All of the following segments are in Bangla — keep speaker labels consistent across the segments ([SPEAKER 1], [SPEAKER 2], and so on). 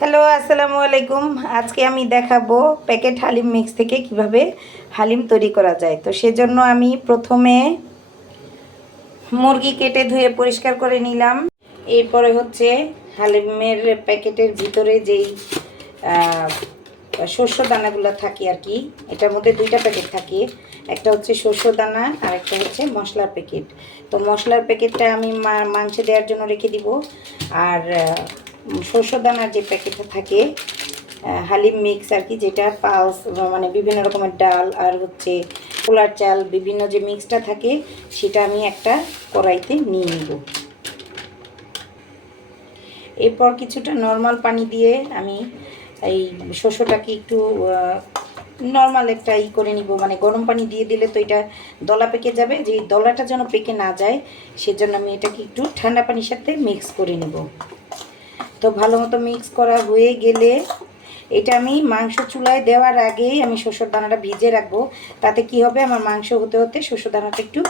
[SPEAKER 1] হ্যালো আসসালামু আলাইকুম। আজকে আমি দেখাবো প্যাকেট হালিম মিক্স থেকে কীভাবে হালিম তৈরি করা যায়। তো সেজন্য আমি প্রথমে মুরগি কেটে ধুয়ে পরিষ্কার করে নিলাম। এরপরে হচ্ছে হালিমের প্যাকেটের ভিতরে যেই শস্য দানাগুলো থাকে আর কি, এটার মধ্যে দুইটা প্যাকেট থাকে। একটা হচ্ছে শস্য দানা, আর একটা হচ্ছে মশলার প্যাকেট। তো মশলার প্যাকেটটা আমি মাংসে দেওয়ার জন্য রেখে দিব। আর শস্য দানার যে প্যাকেটটা থাকে হালিম মিক্স আর কি, যেটা পালস মানে বিভিন্ন রকমের ডাল আর হচ্ছে পোলার চাল, বিভিন্ন যে মিক্সটা থাকে, সেটা আমি একটা কড়াইতে নিয়ে নিব। এরপর কিছুটা নর্মাল পানি দিয়ে আমি এই শস্যটাকে একটু নর্মাল একটা ই করে নিব। মানে গরম পানি দিয়ে দিলে তো এটা দলা পেকে যাবে। যে দলাটা যেন পেকে না যায়, সেজন্য আমি এটাকে একটু ঠান্ডা পানির সাথে মিক্স করে নেব। তো ভালো মতো মিক্স করা হয়ে গেলে এটা আমি মাংস চুলায় দেওয়ার আগেই আমি শস্যর দানাটা ভিজে রাখব। তাতে কি হবে? আমার মাংস হতে হতে শস্য দানাটা একটু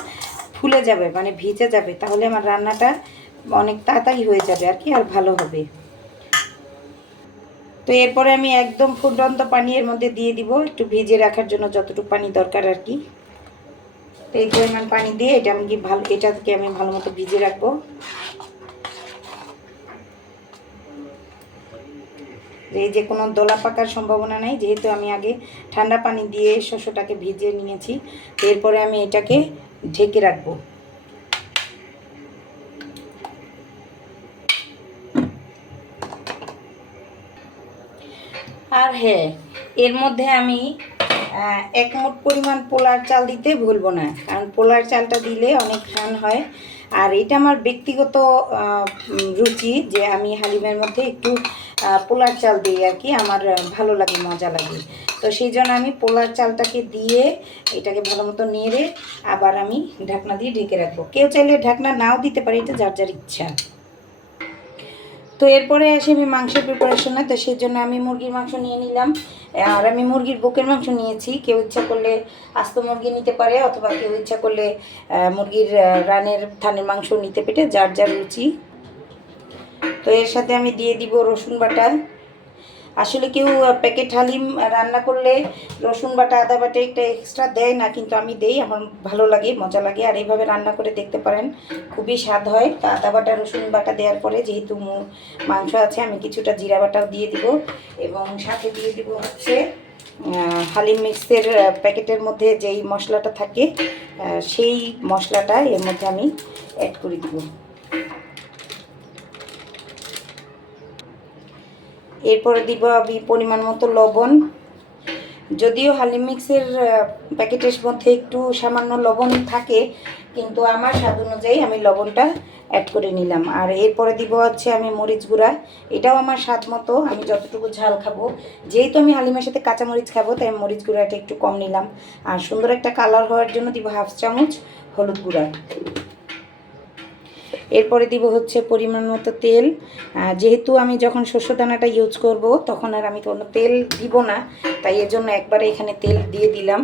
[SPEAKER 1] ফুলে যাবে মানে ভিজে যাবে। তাহলে আমার রান্নাটা অনেক তাড়াতাড়ি হয়ে যাবে আর কি, আর ভালো হবে। তো এরপরে আমি একদম ফুটন্ত পানি এর মধ্যে দিয়ে দিব, একটু ভিজে রাখার জন্য যতটুকু পানি দরকার আর কি। তো এই পরিমাণ পানি দিয়ে এটা আমি কি ভালো এটাকে আমি ভালো মতো ভিজে রাখব। এই যে কোনো দোলা পাকার সম্ভাবনা নেই, যেহেতু আমি আগে ঠান্ডা পানি দিয়ে শস্যটাকে ভিজিয়ে নিয়েছি এরপরে আমি এটাকে ঢেকে রাখব। আর হ্যাঁ এর মধ্যে আমি এক মুঠ পরিমাণ পোলার চাল দিতে ভুলবো না, কারণ পোলার চালটা দিলে অনেক ঘ্রাণ হয়। আর এটা আমার ব্যক্তিগত রুচি যে আমি হালিমের মধ্যে একটু পোলার চাল দিই আর কি, আমার ভালো লাগে, মজা লাগে। তো সেই জন্য আমি পোলার চালটাকে দিয়ে এটাকে ভালো মতো নেড়ে আবার আমি ঢাকনা দিয়ে ঢেকে রাখব। কেউ চাইলে ঢাকনা নাও দিতে পারে, এটা যার যার ইচ্ছা। তো এরপরে আসি আমি মাংসের প্রিপারেশনে তো সেই জন্য আমি মুরগির মাংস নিয়ে নিলাম। আর আমি মুরগির বুকের মাংস নিয়েছি। কেউ ইচ্ছা করলে আস্ত মুরগি নিতে পারে, অথবা কেউ ইচ্ছা করলে মুরগির রানের থানের মাংস নিতে পেটে, যার যার রুচি। তো এর সাথে আমি দিয়ে দিব রসুন বাটা। আসলে কেউ প্যাকেট হালিম রান্না করলে রসুন বাটা, আদা বাটা একটা এক্সট্রা দেয় না, কিন্তু আমি দেই, আমার ভালো লাগে, মজা লাগে, আর এইভাবে রান্না করে দেখতে পারেন, খুবই স্বাদ হয়। তো আদা বাটা, রসুন বাটা দেওয়ার পরে যেহেতু মাংস আছে, আমি কিছুটা জিরা বাটাও দিয়ে দিব এবং সাথে দিয়ে দিব হচ্ছে হালিম মিক্সের প্যাকেটের মধ্যে যেই মশলাটা থাকে সেই মশলাটা এর মধ্যে আমি অ্যাড করে দিব। এরপরে দিব আমি পরিমাণ মতো লবণ। যদিও হালিম মিক্সের প্যাকেটের মধ্যে একটু সামান্য লবণ থাকে, কিন্তু আমার স্বাদ অনুযায়ী আমি লবণটা অ্যাড করে নিলাম। আর এরপরে দিব হচ্ছে আমি মরিচ গুঁড়া। এটাও আমার স্বাদ মতো, আমি যতটুকু ঝাল খাব। যেহেতু আমি হালিমের সাথে কাঁচা মরিচ খাব, তাই আমি মরিচ গুঁড়াটা একটু কম নিলাম। আর সুন্দর একটা কালার হওয়ার জন্য দিব হাফ চামচ হলুদ গুঁড়া। এরপরে দিব হচ্ছে পরিমাণ মতো তেল। যেহেতু আমি যখন শস্য দানাটা ইউজ করব, তখন আর আমি কোনো তেল দিব না, তাই এর জন্য একবারে এখানে তেল দিয়ে দিলাম।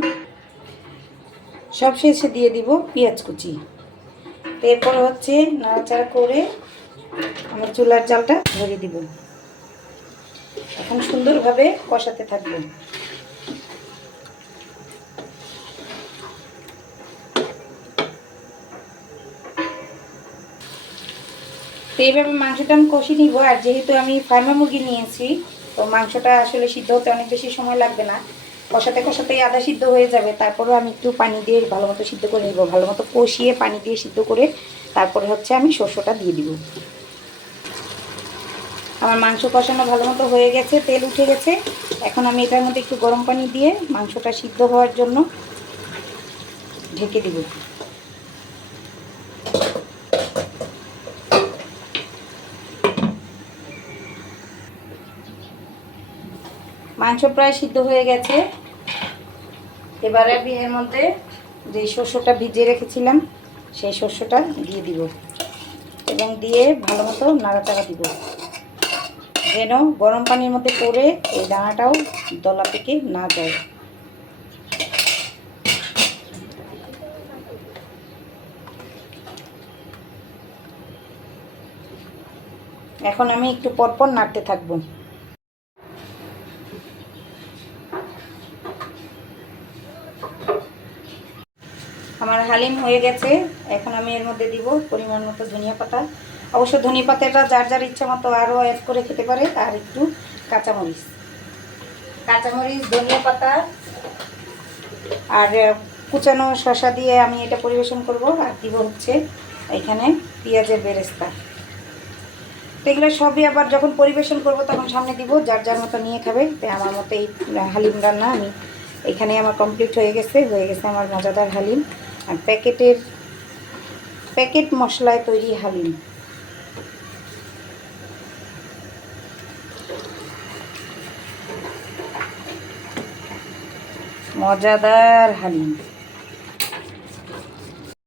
[SPEAKER 1] সব শেষে দিয়ে দিব পেঁয়াজ কুচি। এরপরে হচ্ছে নাড়াচাড়া করে আমার চুলার জালটা ধরে দিব। এখন সুন্দরভাবে কষাতে থাকব। তো এইভাবে মাংসটা আমি কষি নিব, আর যেহেতু আমি ফার্মা মুরগি নিয়েছি, তো মাংসটা আসলে সিদ্ধ হতে অনেক বেশি সময় লাগবে না। কষাতে কষাতেই আদা সিদ্ধ হয়ে যাবে, তারপরেও আমি একটু পানি দিয়ে ভালো মতো সিদ্ধ করে নিব ভালো মতো কষিয়ে পানি দিয়ে সিদ্ধ করে তারপরে হচ্ছে আমি শস্যটা দিয়ে দিব। আমার মাংস কষানো ভালো মতো হয়ে গেছে, তেল উঠে গেছে। এখন আমি এটার মধ্যে একটু গরম পানি দিয়ে মাংসটা সিদ্ধ হওয়ার জন্য ঢেকে দিব। মাংস প্রায় সিদ্ধ হয়ে গেছে। এবারে আমি এর মধ্যে যে শস্যটা ভিজিয়ে রেখেছিলাম, সেই শস্যটা দিয়ে দিব এবং দিয়ে ভালো মতো নাড়াচাড়া দিব। যেন গরম পানির মধ্যে পড়ে এই দানাটাও দলা থেকে না যায়। এখন আমি একটু পরপর নাড়তে থাকব। হালিম হয়ে গেছে। এখন আমি এর মধ্যে দিব পরিমাণ মতো ধনিয়া পাতা। অবশ্য ধনিয়া পাতাটা যার যার ইচ্ছা মতো আরও অ্যাড করে খেতে পারে, আর একটু কাঁচামরিচ। কাঁচামরিচ, ধনিয়া পাতা, আর কুচানো শশা দিয়ে আমি এটা পরিবেশন করব। আর দিব হচ্ছে এখানে পেঁয়াজের বেরেস্তা। এগুলো সবই আবার যখন পরিবেশন করব তখন সামনে দিব, যার যার মতো নিয়ে খাবে। তাই আমার মতো এই হালিম রান্না আমি এখানে আমার কমপ্লিট হয়ে গেছে হয়ে গেছে আমার মজাদার হালিম। আর প্যাকেটের প্যাকেট মশলায় তৈরি হালিম। মজাদার হালিম।